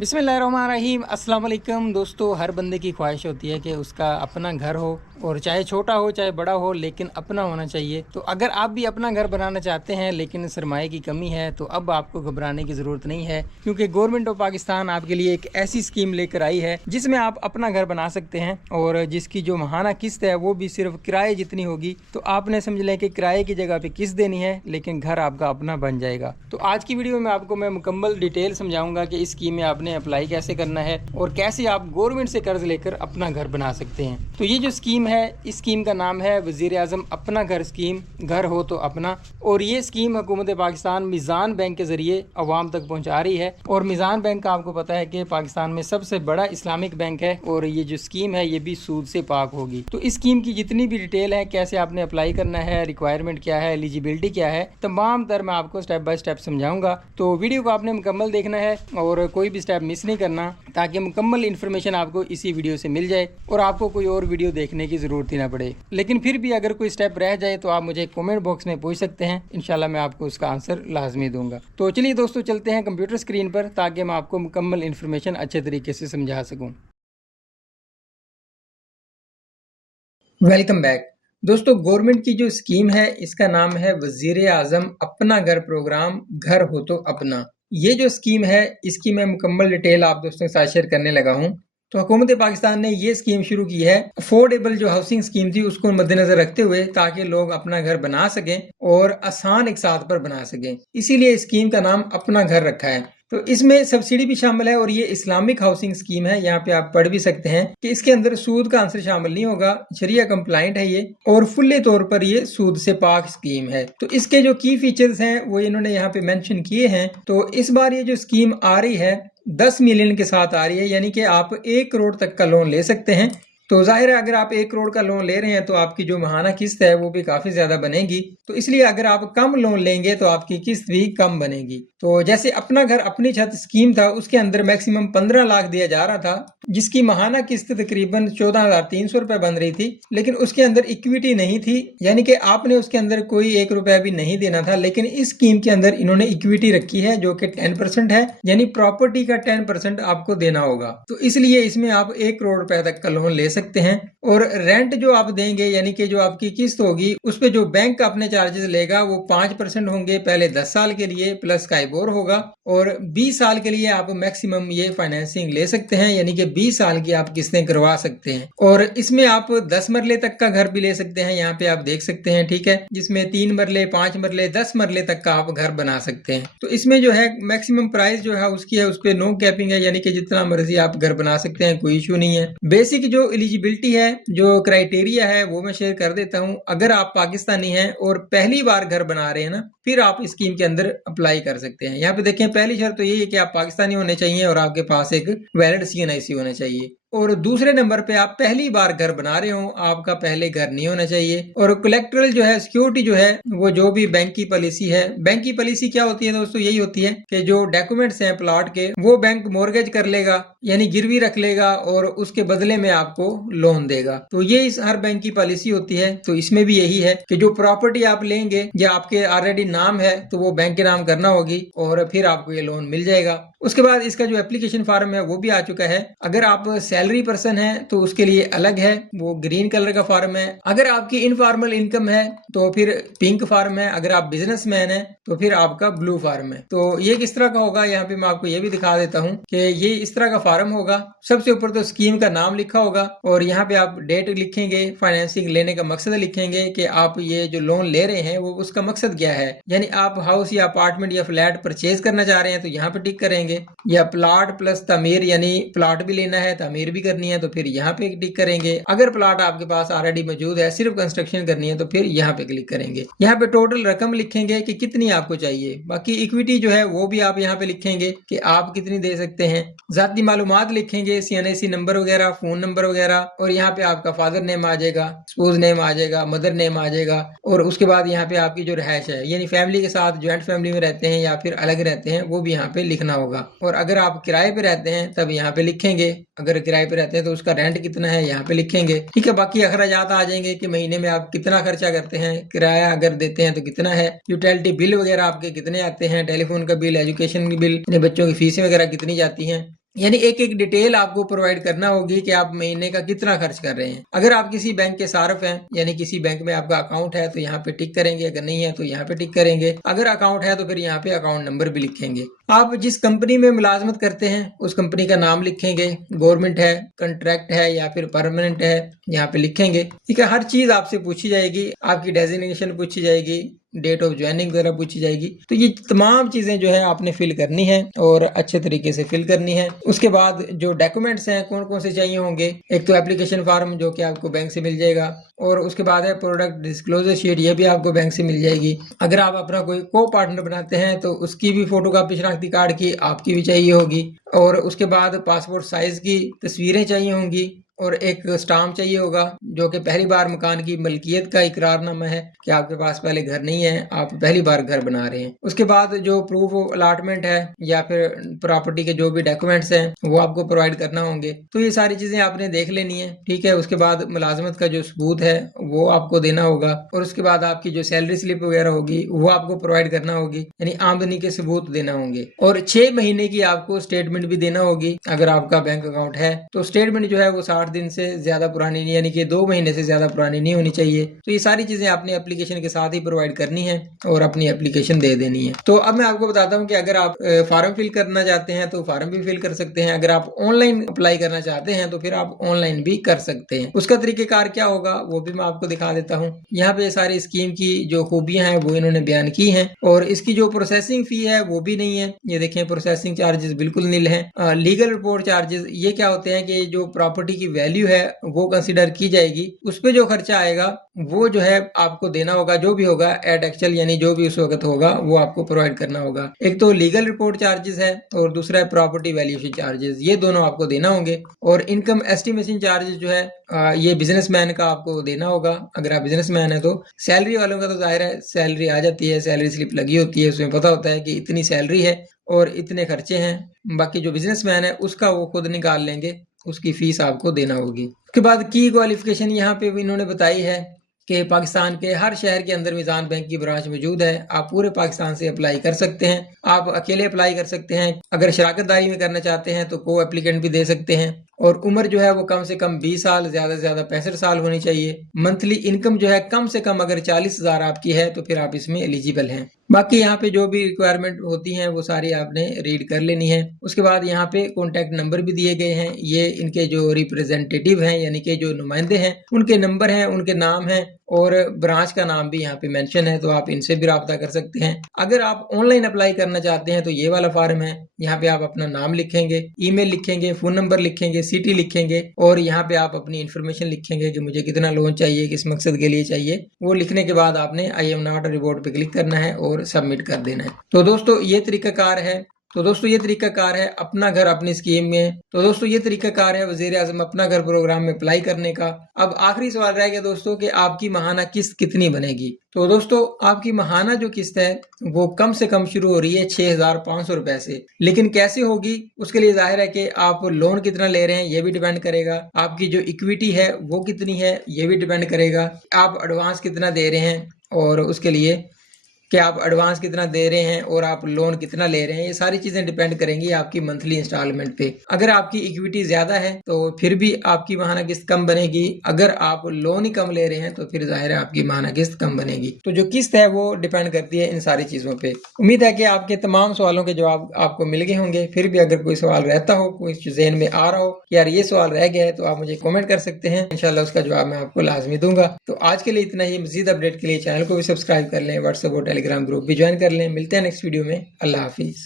बिस्मिल्लाहिर्रहमानिर्रहीम अस्सलाम वालेकुम दोस्तों। हर बंदे की ख्वाहिश होती है कि उसका अपना घर हो, और चाहे छोटा हो चाहे बड़ा हो, लेकिन अपना होना चाहिए। तो अगर आप भी अपना घर बनाना चाहते हैं लेकिन सरमाए की कमी है, तो अब आपको घबराने की ज़रूरत नहीं है, क्योंकि गवर्नमेंट ऑफ पाकिस्तान आपके लिए एक ऐसी स्कीम लेकर आई है जिसमें आप अपना घर बना सकते हैं, और जिसकी जो माहाना किस्त है वो भी सिर्फ किराए जितनी होगी। तो आपने समझ लें कि किराए की जगह पे किस्त देनी है, लेकिन घर आपका अपना बन जाएगा। तो आज की वीडियो में आपको मैं मुकम्मल डिटेल समझाऊंगा कि इस स्कीम में आपने अप्लाई कैसे करना है और कैसे आप गवर्नमेंट से कर्ज लेकर अपना घर बना सकते हैं। तो ये जो स्कीम है, इस स्कीम का नाम है वज़ीर आज़म अपना घर स्कीम, घर हो तो अपना। और ये स्कीम हुकूमत पाकिस्तान मीज़ान बैंक के ज़रिए अवाम तक पहुँचा रही है। और मीज़ान बैंक का आपको पता है कि पाकिस्तान में सबसे बड़ा इस्लामिक बैंक है, और ये जो स्कीम है ये भी सूद से पाक होगी। तो इस स्कीम की जितनी भी डिटेल है, कैसे आपने अप्लाई करना है, रिक्वायरमेंट क्या है, एलिजिबिलिटी क्या है, तमाम तर मैं आपको स्टेप बाय स्टेप समझाऊंगा। तो वीडियो को आपने मुकम्मल देखना है और कोई भी स्टेप मिस नहीं करना, ताकि मुकम्मल इन्फॉर्मेशन आपको इसी वीडियो से मिल जाए और आपको कोई और वीडियो देखने की ज़रूरत ही ना पड़े। लेकिन फिर भी अगर कोई स्टेप रह जाए तो आप मुझे कमेंट बॉक्स में पूछ सकते हैं, इंशाल्लाह मैं आपको उसका आंसर लाजमी दूंगा। तो चलिए दोस्तों, चलते हैं कंप्यूटर स्क्रीन पर, ताकि मैं आपको मुकम्मल इन्फॉर्मेशन अच्छे तरीके से समझा सकूँ। वेलकम बैक दोस्तों। गवर्नमेंट की जो स्कीम है इसका नाम है वज़ीर आज़म अपना घर प्रोग्राम, घर हो तो अपना। ये जो स्कीम है इसकी मैं मुकम्मल डिटेल आप दोस्तों के साथ शेयर करने लगा हूँ। तो हुकूमत पाकिस्तान ने ये स्कीम शुरू की है अफोर्डेबल जो हाउसिंग स्कीम थी उसको मद्देनजर रखते हुए, ताकि लोग अपना घर बना सकें और आसान एक साथ पर बना सकें। इसीलिए स्कीम का नाम अपना घर रखा है। तो इसमें सब्सिडी भी शामिल है, और ये इस्लामिक हाउसिंग स्कीम है। यहाँ पे आप पढ़ भी सकते हैं कि इसके अंदर सूद का आंसर शामिल नहीं होगा, शरिया कंप्लाइंट है ये, और फुल्ली तौर पर ये सूद से पाक स्कीम है। तो इसके जो की फीचर्स हैं वो इन्होंने यहाँ पे मेंशन किए हैं। तो इस बार ये जो स्कीम आ रही है 10 मिलियन के साथ आ रही है, यानी कि आप 1 करोड़ तक का लोन ले सकते हैं। तो जाहिर है अगर आप 1 करोड़ का लोन ले रहे हैं तो आपकी जो माहाना किस्त है वो भी काफी ज्यादा बनेगी। तो इसलिए अगर आप कम लोन लेंगे तो आपकी किस्त भी कम बनेगी। तो जैसे अपना घर अपनी छत स्कीम था, उसके अंदर मैक्सिमम 15 लाख दिया जा रहा था, जिसकी माहाना किस्त तकरीबन 14,300 रुपए बन रही थी, लेकिन उसके अंदर इक्विटी नहीं थी, यानी कि आपने उसके अंदर कोई 1 रुपया भी नहीं देना था। लेकिन इस स्कीम के अंदर इन्होंने इक्विटी रखी है जो कि 10% है, यानी प्रॉपर्टी का 10% आपको देना होगा। तो इसलिए इसमें आप 1 करोड़ रुपए तक का लोन ले सकते हैं। और रेंट जो आप देंगे, यानी कि जो आपकी किस्त होगी, उस पे जो बैंक अपने चार्जेस लेगा वो 5% होंगे पहले 10 साल के लिए, प्लस काइबोर होगा। और 20 साल के लिए आप मैक्सिमम ये फाइनेंसिंग ले सकते हैं, यानी कि 20 साल की आप किस्तें करवा सकते हैं। और इसमें आप 10 मरले तक का घर भी ले सकते हैं, यहाँ पे आप देख सकते हैं, ठीक है, जिसमें 3 मरले, 5 मरले, 10 मरले तक का आप घर बना सकते हैं। तो इसमें जो है मैक्सिमम प्राइस जो है उसकी है, उस पर नो कैपिंग है, यानी कि जितना मर्जी आप घर बना सकते हैं, कोई इशू नहीं है। बेसिक जो एलिजिबिलिटी है, जो क्राइटेरिया है, वो मैं शेयर कर देता हूँ। अगर आप पाकिस्तानी हैं और पहली बार घर बना रहे हैं ना, फिर आप इस स्कीम के अंदर अप्लाई कर सकते हैं। यहाँ पे देखें, पहली शर्त तो यही है कि आप पाकिस्तानी होने चाहिए और आपके पास एक वैलिड CNIC होना चाहिए। और दूसरे नंबर पे आप पहली बार घर बना रहे हो, आपका पहले घर नहीं होना चाहिए। और कोलेक्ट्रल जो है, सिक्योरिटी जो है, वो जो भी बैंक की पॉलिसी है, बैंक की पॉलिसी क्या होती है दोस्तों, यही होती है कि जो डॉक्यूमेंट्स हैं प्लॉट के, वो बैंक मॉर्गेज कर लेगा, यानी गिरवी रख लेगा, और उसके बदले में आपको लोन देगा। तो ये इस हर बैंक की पॉलिसी होती है। तो इसमें भी यही है कि जो प्रॉपर्टी आप लेंगे या आपके ऑलरेडी नाम है तो वो बैंक के नाम करना होगी, और फिर आपको ये लोन मिल जाएगा। उसके बाद इसका जो एप्लीकेशन फॉर्म है वो भी आ चुका है। अगर आप सैलरी पर्सन है तो उसके लिए अलग है, वो ग्रीन कलर का फॉर्म है। अगर आपकी इनफॉर्मल इनकम है तो फिर पिंक फॉर्म है। अगर आप बिजनेसमैन है तो फिर आपका ब्लू फॉर्म है। तो ये किस तरह का होगा, यहाँ पे मैं आपको ये भी दिखा देता हूँ कि ये इस तरह का फॉर्म होगा। सबसे ऊपर तो स्कीम का नाम लिखा होगा, और यहाँ पे आप डेट लिखेंगे, फाइनेंसिंग लेने का मकसद लिखेंगे कि आप ये जो लोन ले रहे हैं वो उसका मकसद क्या है। यानी आप हाउस या अपार्टमेंट या फ्लैट परचेज करना चाह रहे हैं तो यहाँ पे टिक करेंगे, या प्लॉट प्लस तमीर, यानी प्लॉट भी लेना है, तमीर भी करनी है, तो फिर यहाँ पे टिक करेंगे। अगर प्लॉट आपके पास ऑलरेडी मौजूद है, सिर्फ कंस्ट्रक्शन करनी है, तो फिर यहाँ पे क्लिक करेंगे। यहाँ पे टोटल रकम लिखेंगे कि कितनी आपको चाहिए। बाकी इक्विटी जो है वो भी आप यहाँ पे लिखेंगे कि आप कितनी दे सकते हैं। जाती मालूमात लिखेंगे, CNIC नंबर वगैरह, फोन नंबर वगैरह, और यहाँ पे आपका फादर नेम आ जाएगा, स्पोज नेम आ जाएगा, मदर नेम आ जाएगा। और उसके बाद यहाँ पे आपकी जो रहायश है, यानी फैमिली के साथ ज्वाइंट फैमिली में रहते हैं या फिर अलग रहते हैं, वो भी यहाँ पे लिखना होगा। और अगर आप किराए पे रहते हैं तब यहाँ पे लिखेंगे, अगर किराए पे रहते हैं तो उसका रेंट कितना है यहाँ पे लिखेंगे, ठीक है। बाकी अखराजात आ जाएंगे कि महीने में आप कितना खर्चा करते हैं, किराया अगर देते हैं तो कितना है, यूटिलिटी बिल वगैरह आपके कितने आते हैं, टेलीफोन का बिल, एजुकेशन की बिल, बच्चों की फीसें वगैरह कितनी जाती हैं, यानी एक एक डिटेल आपको प्रोवाइड करना होगी कि आप महीने का कितना खर्च कर रहे हैं। अगर आप किसी बैंक के सार्फ हैं, यानी किसी बैंक में आपका अकाउंट है, तो यहाँ पे टिक करेंगे, अगर नहीं है तो यहाँ पे टिक करेंगे, अगर अकाउंट है तो फिर यहाँ पे अकाउंट नंबर भी लिखेंगे। आप जिस कंपनी में मुलाजमत करते हैं उस कंपनी का नाम लिखेंगे, गवर्नमेंट है, कॉन्ट्रैक्ट है या फिर परमानेंट है, यहाँ पे लिखेंगे। ठीक है, हर चीज आपसे पूछी जाएगी, आपकी डेजिग्नेशन पूछी जाएगी, डेट ऑफ ज्वाइनिंग वगैरह पूछी जाएगी। तो ये तमाम चीजें जो है आपने फिल करनी है और अच्छे तरीके से फिल करनी है। उसके बाद जो डॉक्यूमेंट्स हैं कौन कौन से चाहिए होंगे, एक तो एप्लीकेशन फॉर्म जो कि आपको बैंक से मिल जाएगा, और उसके बाद है प्रोडक्ट डिस्क्लोजर शीट, ये भी आपको बैंक से मिल जाएगी। अगर आप अपना कोई को पार्टनर बनाते हैं तो उसकी भी फोटोकॉपी शनाख्ती कार्ड की आपकी भी चाहिए होगी, और उसके बाद पासपोर्ट साइज की तस्वीरें चाहिए होंगी, और एक स्टाम्प चाहिए होगा जो कि पहली बार मकान की मलकियत का इकरारनामा है कि आपके पास पहले घर नहीं है, आप पहली बार घर बना रहे हैं। उसके बाद जो प्रूफ ऑफ अलॉटमेंट है या फिर प्रॉपर्टी के जो भी डॉक्यूमेंट्स हैं वो आपको प्रोवाइड करना होंगे। तो ये सारी चीजें आपने देख लेनी है। ठीक है, उसके बाद मुलाजमत का जो सबूत है वो आपको देना होगा, और उसके बाद आपकी जो सैलरी स्लिप वगैरह होगी वो आपको प्रोवाइड करना होगी, यानी आमदनी के सबूत देना होंगे। और 6 महीने की आपको स्टेटमेंट भी देना होगी अगर आपका बैंक अकाउंट है। तो स्टेटमेंट जो है वो 60 दिन से ज्यादा पुरानी नहीं, यानी कि 2 महीने से ज्यादा पुरानी नहीं होनी चाहिए। तो ये सारी चीजें आपने एप्लीकेशन के साथ ही प्रोवाइड करनी है और अपनी एप्लीकेशन दे देनी है। तो अब मैं आपको बताता हूँ कि अगर आप फॉर्म फिल करना चाहते हैं तो फॉर्म भी फिल कर सकते हैं, अगर आप ऑनलाइन अप्लाई करना चाहते हैं तो फिर आप ऑनलाइन भी कर सकते हैं। उसका तरीकेकार क्या होगा वो भी मैं आपको दिखा देता हूँ। यहाँ पे सारी स्कीम की जो खूबियां हैं वो इन्होंने बयान की हैं, और इसकी जो प्रोसेसिंग फी है वो भी नहीं है। ये देखें, प्रोसेसिंग चार्जेस बिल्कुल नील है। लीगल रिपोर्ट चार्जेस ये क्या होते हैं कि जो प्रॉपर्टी की वैल्यू है वो कंसीडर की जाएगी, उस पे जो खर्चा आएगा वो जो है आपको देना होगा, जो भी होगा एट एक्चुअल, यानी जो भी उस वक्त होगा वो आपको प्रोवाइड करना होगा। एक तो लीगल रिपोर्ट चार्जेस है और दूसरा है प्रॉपर्टी वैल्यूएशन चार्जेस, ये दोनों आपको देना होंगे। और इनकम एस्टिमेशन चार्जेस जो है ये बिजनेसमैन का आपको देना होगा। अगर आप बिजनेसमैन है तो सैलरी वालों का तो जाहिर है सैलरी आ जाती है, सैलरी स्लिप लगी होती है, उसमें पता होता है कि इतनी सैलरी है और इतने खर्चे हैं। बाकी जो बिजनेसमैन है उसका वो खुद निकाल लेंगे, उसकी फीस आपको देना होगी। उसके बाद की क्वालिफिकेशन यहाँ पे भी इन्होंने बताई है कि पाकिस्तान के हर शहर के अंदर मीज़ान बैंक की ब्रांच मौजूद है। आप पूरे पाकिस्तान से अप्लाई कर सकते हैं, आप अकेले अप्लाई कर सकते हैं, अगर शराकतदारी में करना चाहते हैं तो को एप्लीकेंट भी दे सकते हैं। और उम्र जो है वो कम से कम 20 साल, ज्यादा से ज्यादा 65 साल होनी चाहिए। मंथली इनकम जो है कम से कम अगर 40,000 आपकी है तो फिर आप इसमें एलिजिबल हैं। बाकी यहाँ पे जो भी रिक्वायरमेंट होती हैं वो सारी आपने रीड कर लेनी है। उसके बाद यहाँ पे कॉन्टैक्ट नंबर भी दिए गए हैं, ये इनके जो रिप्रेजेंटेटिव हैं यानी कि जो नुमाइंदे हैं उनके नंबर हैं, उनके नाम हैं, और ब्रांच का नाम भी यहाँ पे मेंशन है, तो आप इनसे भी राब्ता कर सकते हैं। अगर आप ऑनलाइन अप्लाई करना चाहते हैं तो ये वाला फॉर्म है, यहाँ पे आप अपना नाम लिखेंगे, ईमेल लिखेंगे, फोन नंबर लिखेंगे, सिटी लिखेंगे, और यहाँ पे आप अपनी इन्फॉर्मेशन लिखेंगे कि मुझे कितना लोन चाहिए, किस मकसद के लिए चाहिए। वो लिखने के बाद आपने आई एम नॉट रिपोर्ट पे क्लिक करना है और सबमिट कर देना है। तो दोस्तों ये तरीकाकार है अपना घर अपनी स्कीम में। तो दोस्तों ये तरीकाकार है वजीर आजम अपना घर प्रोग्राम में अप्लाई करने का। अब आखिरी सवाल रह गया दोस्तों कि आपकी माहाना किस्त कितनी बनेगी। तो दोस्तों आपकी माहाना जो किस्त है वो कम से कम शुरू हो रही है 6,500 रुपए से। लेकिन कैसे होगी उसके लिए जाहिर है कि आप लोन कितना ले रहे हैं ये भी डिपेंड करेगा, आपकी जो इक्विटी है वो कितनी है ये भी डिपेंड करेगा, आप एडवांस कितना दे रहे हैं और उसके लिए कि आप एडवांस कितना दे रहे हैं और आप लोन कितना ले रहे हैं, ये सारी चीजें डिपेंड करेंगी आपकी मंथली इंस्टॉलमेंट पे। अगर आपकी इक्विटी ज्यादा है तो फिर भी आपकी माहाना किस्त कम बनेगी, अगर आप लोन ही कम ले रहे हैं तो फिर जाहिर है आपकी माहाना किस्त कम बनेगी। तो जो किस्त है वो डिपेंड करती है इन सारी चीजों पे। उम्मीद है कि आपके तमाम सवालों के जवाब आपको मिल गए होंगे। फिर भी अगर कोई सवाल रहता हो, कोई जहन में आ रहा हो यार ये सवाल रह गया है, तो आप मुझे कमेंट कर सकते हैं, इंशाल्लाह उसका जवाब मैं आपको लाजमी दूंगा। तो आज के लिए इतना ही। मजीद अपडेट के लिए चैनल को भी सब्सक्राइब कर लें, व्हाट्सएप और टेलीग्राम ग्रुप भी ज्वाइन कर लें। मिलते हैं नेक्स्ट वीडियो में। अल्लाह हाफिज।